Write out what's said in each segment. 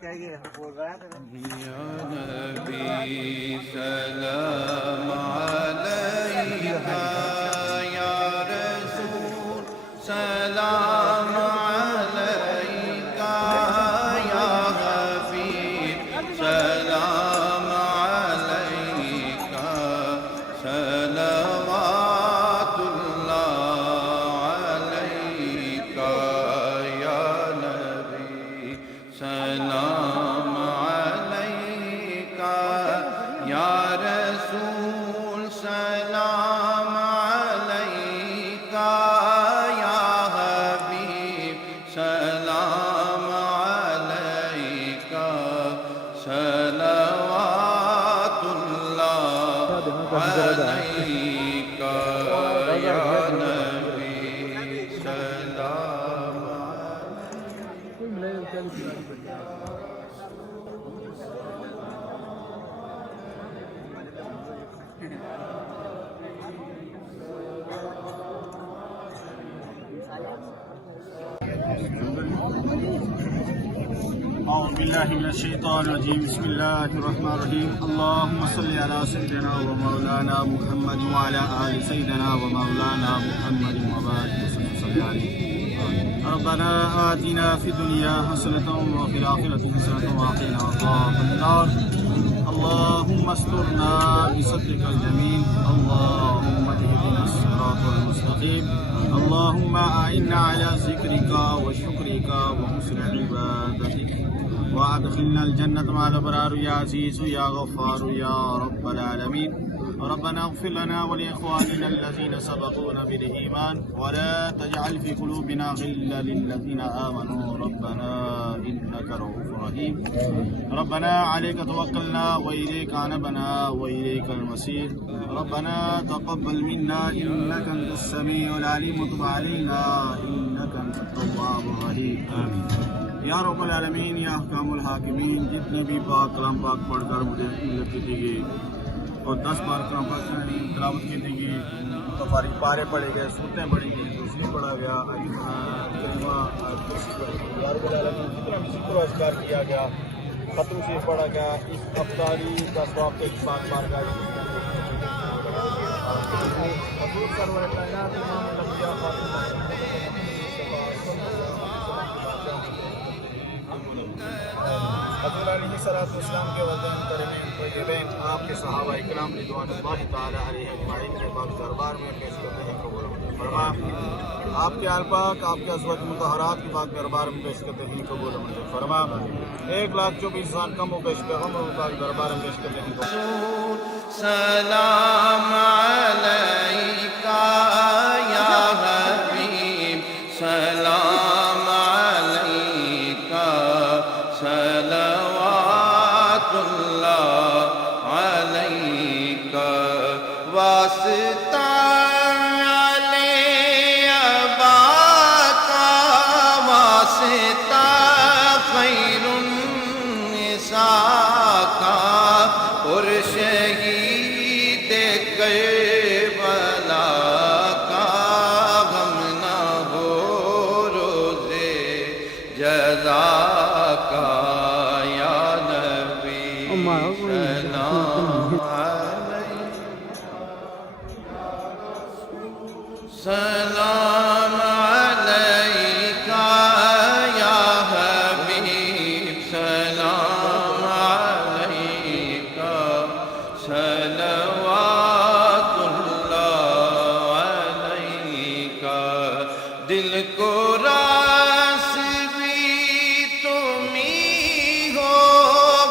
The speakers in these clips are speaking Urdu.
نبی سلام علیکہ یا رسول سلام علیکہ یا حبیب سلام علیکہ صلوات اللہ علیکہ یا نبی سلام علیکہ یا رسول سلام علیکہ یا حبیب سلام علیکہ صلوات اللہ علیکہ یا نبی سلام أعوذ بالله من الشيطان الرجيم بسم الله الرحمن الرحيم اللهم صل على سيدنا ومولانا محمد وعلى آل سيدنا ومولانا محمد وبارك وسلم صل عليه ربنا آتنا في الدنيا حسنة وفي الآخرة حسنة وقنا عذاب النار اللهم استرنا بسترك الجميل اللهم اهدنا الصراط المستقيم اللهم أعنا على ذكرك وشكرك وحسن عبادتك وادخلنا الجنة مع الأبرار يا عزيز يا غفار يا رب العالمين ربنا اغفر لنا ولإخواننا الذين سبقونا بالإيمان ولا تجعل في قلوبنا غلا للذين آمنوا ربنا إنك رؤوف رحيم ربنا عليك توكلنا وإليك أنبنا وإليك المصير ربنا تقبل منا إنك أنت السميع العليم وتب علينا إنك أنت التواب الرحيم آمين یا رب العالمین یا احکام الحاکمین جتنے بھی پاک کلام پاک پڑھ کر مجھے ملت کی دی گئی اور 10 بار کلام پاک تلاوت کی دی گئی متفارق پارے پڑھے گئے صورتیں پڑھی گئی دوسری پڑھا گیا کلمہ یا رب العالمین جتنا بھی ذکر و اذکار کیا گیا ختم شریف پڑھا گیا اس افطاری کا ثواب کے پاک بارگاہ حضور سرور کائنات امام الانبیاء خاتم حضور علیہ الصلوۃ والسلام کے والدین کریم طیبین آپ کے صحابہ اکرام رضوان اللہ تعالی علیہ اجمعین کے پاک دربار میں پیش کرتے ہیں قبول فرما آپ کے آل پاک آپ کے ازواج مطہرات کے پاک دربار میں پیش کرتے ہیں قبول فرما 1,24,000 کم و بیش پیغمبروں کے پاک دربار میں پیش کرتے ہیں سلام علیکہ یا حبیب سلام علیکہ صلوات اللہ علیکہ واسطہ علی اباکا واسطہ خیر النساء کا اور شہید کربلا کا غم نہ ہو روزے جزا کا یا نبی سلام علیکہ سلام علیکہ یا حبیب سلام علیکہ صلوات اللہ علیکہ دل کو راس بھی تمہیں ہو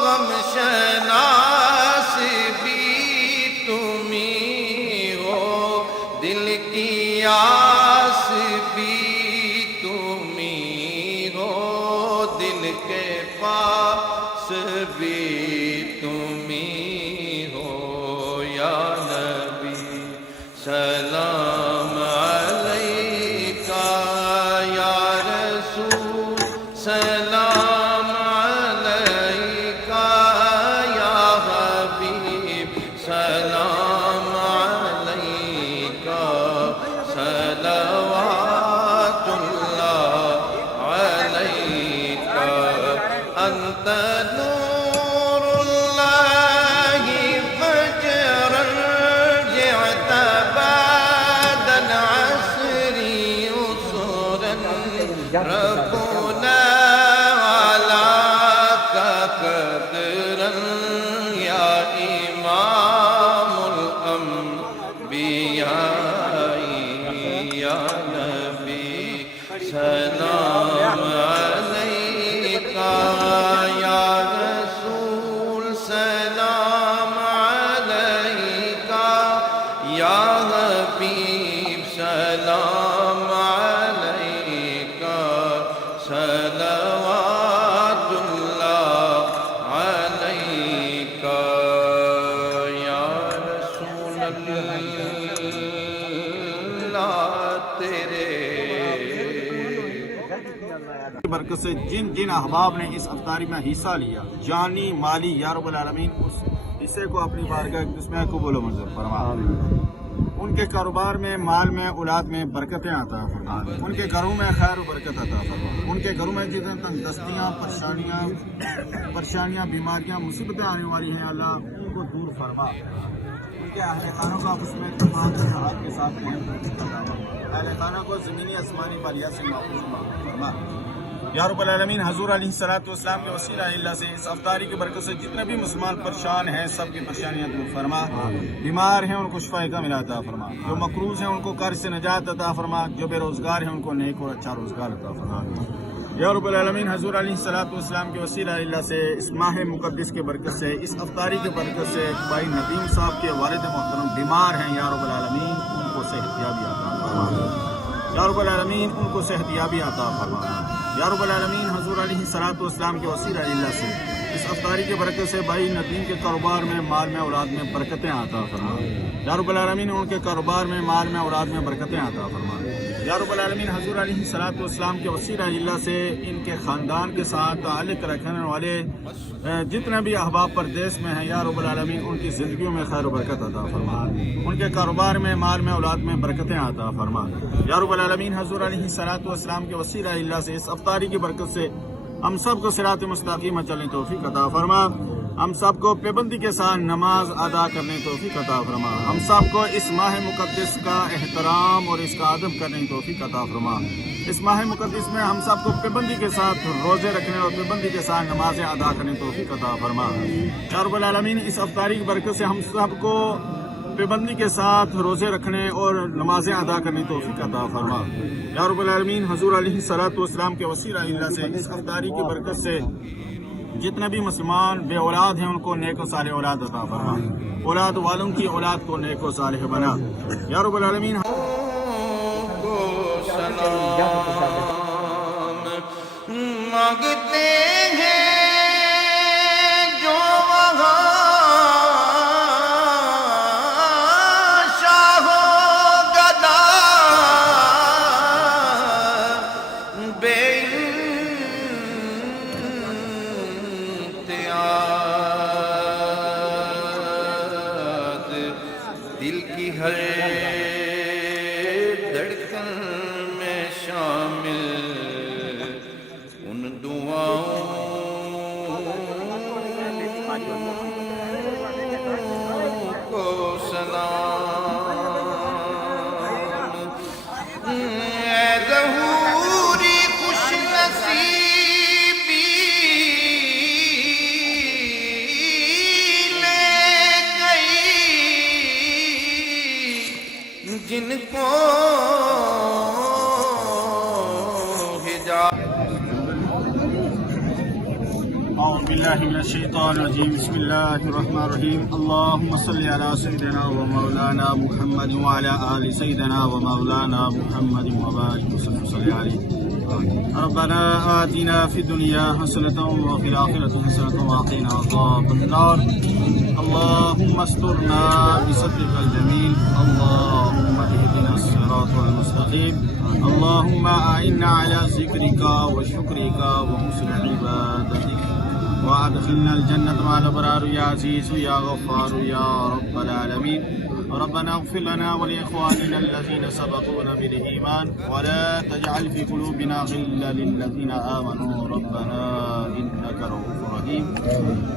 غم شناس بھی تمہیں ہو دل کی آس بھی تمہیں ہو دل کے پاس بھی تمہیں ہو یا نبی سلام علیکہ یا رسول سلام علیکہ یا حبیب سلام علیکہ صلوات اللہ علیکہ أنت نور الله فجرا جعت بعد العسر يسرا ربنا علاك قدرا يا إمام الأنبياء يا نبي سلام عليك يا رسول سلام عليك يا حبيب سلام عليك صلوات الله عليك يا رسول الله تیرے کی برکت سے جن جن احباب نے اس افطاری میں حصہ لیا جانی مالی یا رب العالمین اس حصے کو اپنی بارگاہ میں قبول و منظور فرما. ان کے کاروبار میں مال میں اولاد میں برکتیں عطا فرما. ان کے گھروں میں خیر و برکت عطا فرما. ان کے گھروں میں جتنے تندرستیاں پریشانیاں بیماریاں مصیبتیں آنے والی ہیں اللہ ان کو دور فرما. ان کے اہل خانوں کا اس میں تمام جہاد کے ساتھ اہل خانہ کو زمینی آسمانی بالیات سے محفوظ فرما. یا رب العالمین حضور علیہ الصلوۃ والسلام کے وسیلہ اللہ سے اس افطاری کی برکت سے جتنے بھی مسلمان پریشان ہیں سب کی پریشانیاں دور فرما. بیمار ہیں ان کو شفا کاملہ عطا فرما. جو مقروض ہیں ان کو قرض سے نجات عطا فرما. جو بے روزگار ہیں ان کو نیک اور اچھا روزگار عطا فرما. یا رب العالمین حضور علیہ الصلوۃ والسلام کے وسیلہ اللہ سے اس ماہ مقدس کے برکت سے اس افطاری کے برکت سے بھائی ندیم صاحب کے والد محترم بیمار ہیں یا رب العالمین ان کو صحت یابی عطا فرما. یا رب العالمین ان کو صحت یابی عطا فرما. یا رب العالمین حضور علیہ الصلوۃ والسلام کے وسیلہ اللہ سے اس افطاری کے برکت سے بھائی ندیم کے کاروبار میں مال میں اولاد میں برکتیں عطا فرما. یا رب العالمین ان کے کاروبار میں مال میں اولاد میں برکتیں عطا فرما. یا رب العالمین حضور علیہ الصلوۃ والسلام کے وسیلہ اللہ سے ان کے خاندان کے ساتھ تعلق رکھنے والے جتنے بھی احباب پردیس میں ہیں یا رب العالمین ان کی زندگیوں میں خیر و برکت عطا فرما. ان کے کاروبار میں مال میں اولاد میں برکتیں عطا فرما. یا رب العالمین حضور علیہ الصلوۃ والسلام کے وسیلہ اللہ سے اس افطاری کی برکت سے ہم سب کو صراط مستقیم پر چلنے توفیق عطا فرما. ہم سب کو پابندی کے ساتھ نماز ادا کرنے توفیق عطا فرما. ہم سب کو اس ماہ مقدس کا احترام اور اس کا ادب کرنے توفیق عطا فرما. اس ماہ مقدس میں ہم سب کو پابندی کے ساتھ روزے رکھنے اور پابندی کے ساتھ نمازیں ادا کرنے توفیق عطا فرما. یا رب العالمین اس افطاری کی برکت سے ہم سب کو پابندی کے ساتھ روزے رکھنے اور نمازیں ادا کرنے توفیق عطا فرما. یا رب العالمین حضور علیہ الصلوۃ والسلام کے وسیلہ اللہ سے اس افطاری کی برکت سے جتنے بھی مسلمان بے اولاد ہیں ان کو نیک و صالح اولاد عطا فرما. اولاد والوں کی اولاد کو نیک و صالح بنا. یا رب العالمین مانگتے ہیں جو وہاں شاہ و گدا بے امتیاز دل کی ہر دھڑکن میں شامل ان دعاؤں کو سلام. اے ظہوری خوش نصیبی لے گئی جن کو اعوذ باللہ من الشیطان الرجیم بسم اللہ الرحمن الرحیم اللہم صلی علی سیدنا و مولانا محمد وعلی آل سیدنا و مولانا محمد وبارک وسلم صلی علیہ. ربنا آتنا فی الدنیا حسنة وفی الآخرة حسنة وقنا عذاب النار. اللہم استرنا بسترک الجمیل. اللہم اهدنا الصراط المستقیم. اللہم اعنا علی ذکرک و شکرک و حسن عبادتک وادخلنا الجنة مع الأبرار يا عزيز يا غفار يا رب العالمين. ربنا اغفر لنا ولإخواننا الذين سبقونا بالإيمان ولا تجعل في قلوبنا غلا للذين آمنوا ربنا إنك رؤوف الرحيم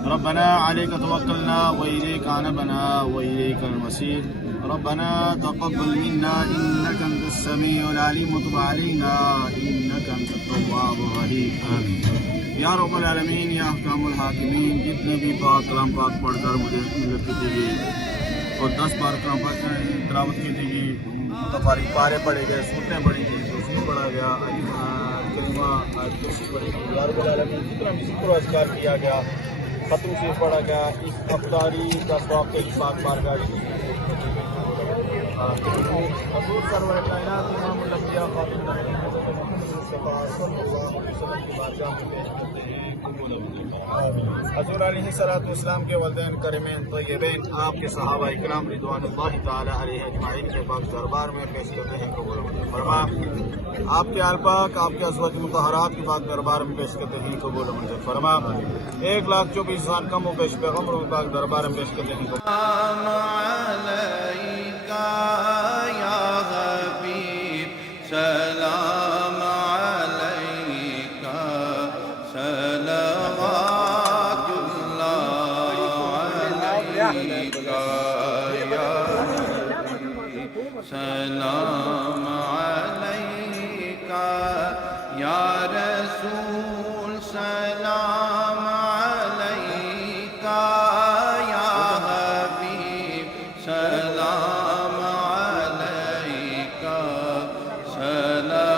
ربنا عليك توكلنا وإليك أنبنا وإليك المصير ربنا تقبل منا إنك أنت السميع العليم وتب علينا إنك أنت التواب الرحيم آمين یا رب العالمین یا احکام الحاکمین جتنے بھی پاک کلام پاک پڑھ کر مجھے ملت کی دیجیے اور 10 بار کلام پاک تلاوت کی دیجیے متفارق پارے پڑھے گئے سورتیں پڑھی گئی تسبیح پڑھا گیا کلمہ کرسی پڑھی گئی یا رب العالمین جتنا بھی ذکر و اذکار کیا گیا ختم شریف پڑھا گیا اس افطاری کا ثواب کے پاک بارگاہ حضور سرور کائنات امام الانبیاء خاتم النبیین حضرت محمد مصطفیٰ صلی اللہ علیہ وسلم کی بارگاہ میں پیش کرتے ہیں حضور علیہ السلام کے والدین کرمین طیبین آپ کے صحابہ اکرام رضوان اللہ تعالی علیہ اجمعین کے پاک دربار میں پیش کرتے ہیں قبول فرما آپ کے آل پاک آپ کے ازواج مطہرات کے پاک دربار میں پیش کرتے ہیں قبول منظور فرما 1,24,000 کم و بیش پیغمبروں کے پاک دربار میں پیش کرتے ہیں سلام عليك صلوات الله عليك يا حبيب سلام عليك يا رسول سلام عليك يا حبيب سلام عليك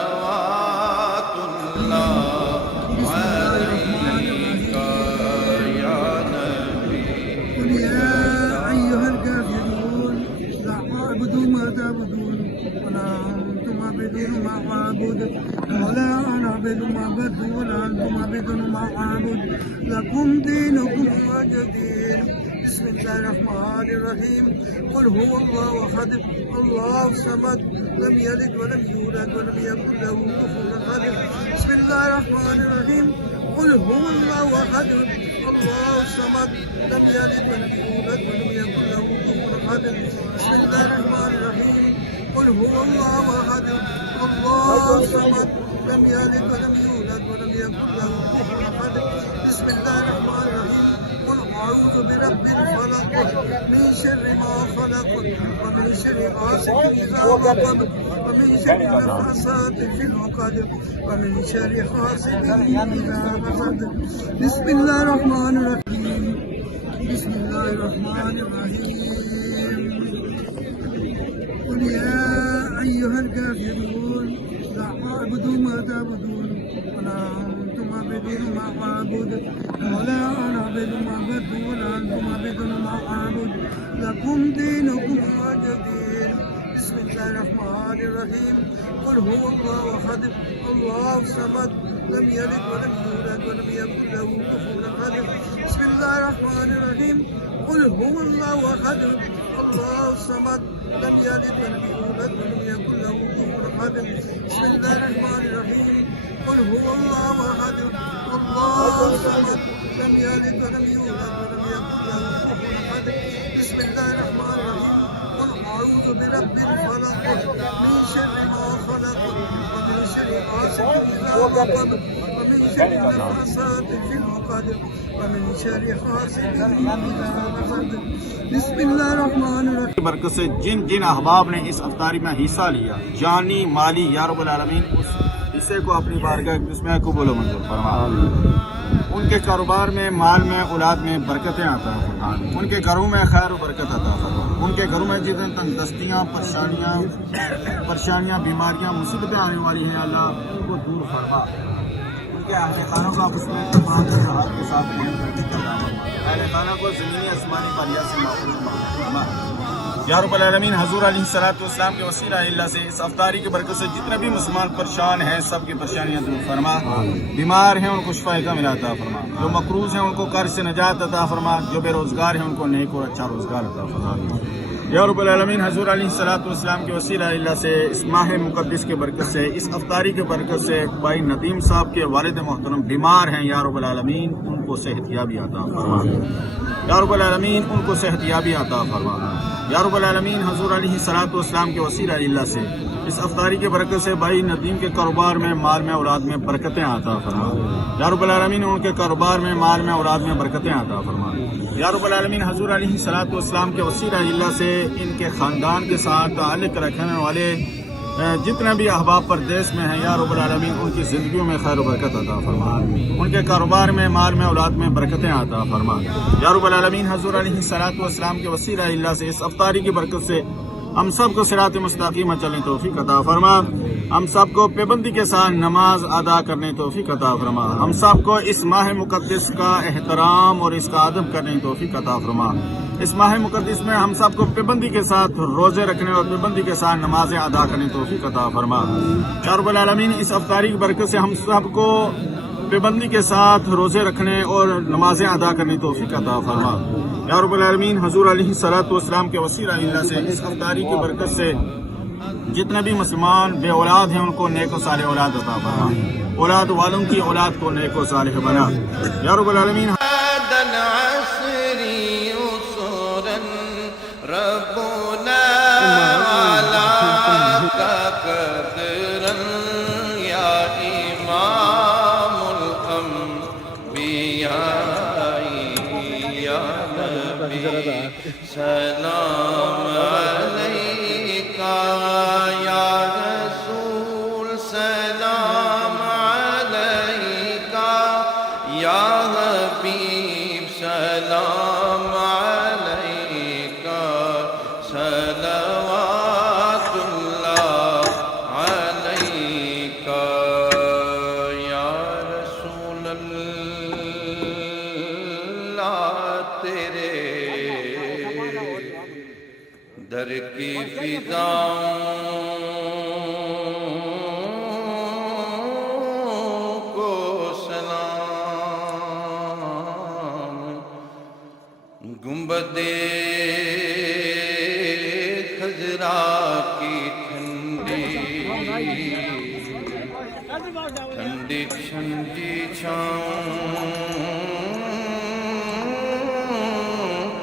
صلوات الله عليك يا نبي قل يا أيها الكافرون لا أعبد ما تعبدون ولا أنتم عابدون ما أعبد ولا أنا أعبد ما عبدت ولا أنتم عابدون ما أعبد لكم دينكم ولي دين بسم الله الرحمن الرحيم قل هو الله أحد الله الصمد لم يلد ولم يولد ولم يكن له كفوا أحد بسم الله الرحمن الرحيم قل هو الله أحد الله الصمد لم يلد ولم يولد ولم يكن له كفوا أحد بسم الله الرحمن الرحيم قل هو الله أحد الله الصمد لم يلد ولم يولد ولم يكن له كفوا أحد بسم الله الرحمن الرحيم قل أعوذ برب الفلق من شر ما خلق ومن شر غاسق إذا وقب ومن شر النفاثات في العقد ومن شر حاسد إذا حسد بسم الله الرحمن الرحيم بسم الله الرحمن الرحيم قل يا أيها الكافرون لا أعبد ما تعبدون ولا أنتم عابدون ما أعبد ولا أنا أعبد ما عبدت ولا أنتم عابدون ما أعبد لكم دينكم ولي دين بسم الله الرحمن الرحيم قل هو الله أحد الله الصمد لم يلد ولم يولد ولم يكن له كفوا أحد بسم الله الرحمن الرحيم قل هو الله أحد الله الصمد لم يلد ولم يولد ولم يكن له كفوا أحد بسم الله الرحمن الرحيم قل هو الله أحد الله الصمد لم يلد ولم يولد ولم يكن له كفوا أحد بسم الله الرحمن الرحيم قل أعوذ برب الفلق من شر ما خلق ومن شر غاسق إذا وقب ومن شر النفاثات في العقد ومن شر حاسد إذا حسد بسم الله الرحمن الرحيم کی برکت سے جن جن احباب نے اس افطاری میں حصہ لیا جانی مالی یا رب العالمین اس حصے کو اپنی بارگاہ میں قبول و منظور فرما ان کے کاروبار میں مال میں اولاد میں برکتیں عطا فرما ان کے گھروں میں خیر و برکت عطا فرما ان کے گھروں میں جتنے تنگدستیاں پریشانیاں بیماریاں مصیبتیں آنے والی ہیں اللہ ان کو دور فرما ان کے اہل خانوں کا اس میں تمام راحت کے ساتھ اہل خانہ کو زمینی آسمانی بالیات سے محفوظ فرما یا رب العالمین حضور علیہ السلام کے وسیلہ اللہ سے اس افطاری کی برکت سے جتنے بھی مسلمان پریشان ہیں سب کی پریشانیاں دور فرما بیمار ہیں ان کو شفا کاملہ عطا فرما جو مقروض ہیں ان کو قرض سے نجات عطا فرما جو بے روزگار ہیں ان کو نیک اور اچھا روزگار عطا فرما یا رب العالمین حضور علیہ السلام کے وسیلہ اللہ سے اس ماہ مقدس کے برکت سے اس افطاری کے برکت سے بھائی ندیم صاحب کے والد محترم بیمار ہیں یا رب العالمین ان کو صحت یابی عطا فرما یا رب العالمین ان کو صحت یابی عطا فرما یا رب العالمین حضور علیہ السلام کے وسیلہ اللہ سے اس افطاری کی برکت سے بھائی ندیم کے کاروبار میں، مال میں، اولاد میں برکتیں عطا فرما یا رب العالمین، ان کے کاروبار میں، مال میں، اولاد میں برکتیں عطا فرما یا رب العالمین۔ حضور علیہ الصلوۃ والسلام کے وسیلہ اللہ سے ان کے خاندان کے ساتھ تعلق رکھنے والے جتنے بھی احباب پردیس میں ہیں یا رب العالمین، ان کی زندگیوں میں خیر و برکت عطا فرما، ان کے کاروبار میں، مال میں، اولاد میں برکتیں عطا فرما یا رب العالمین۔ حضور علیہ الصلوۃ والسلام کے وسیلہ اللہ سے اس افطاری کی برکت سے ہم سب کو صراط مستقیم چلنے توفیق عطا فرما، ہم سب کو پابندی کے ساتھ نماز ادا کرنے توفیق عطا فرما، ہم سب کو اس ماہ مقدس کا احترام اور اس کا ادب کرنے توفیق عطا فرما۔ اس ماہ مقدس میں ہم سب کو پابندی کے ساتھ روزے رکھنے اور پابندی کے ساتھ نمازیں ادا کرنے توفیق عطا فرما یا رب العالمین۔ اس افطاری کی برکت سے ہم سب کو پابندی کے ساتھ روزے رکھنے اور نمازیں ادا کرنے توفیق عطا فرما یا رب العالمین۔ حضور علیہ الصلوۃ والسلام کے وسیلہ اللہ سے اس افطاری کی برکت سے جتنے بھی مسلمان بے اولاد ہیں ان کو نیک و صالح اولاد عطا فرما، اولاد والوں کی اولاد کو نیک و صالح بنا یا رب العالمین۔ ربنا على قدرا يا إمام الأنبياء يا نبي سلام عليك يا رسول سلام عليك يا حبيب سلام عليك صلوات الله عليك يا رسول اللہ تیرے در کی فضاؤں کو سلام، گنبد خضرا کی ٹھنڈی ٹھنڈی ٹھنڈی چھاؤں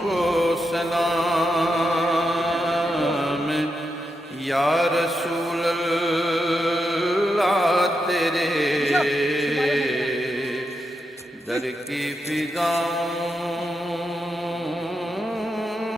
کو سلام، یا رسول اللہ تیرے در کی فضاؤں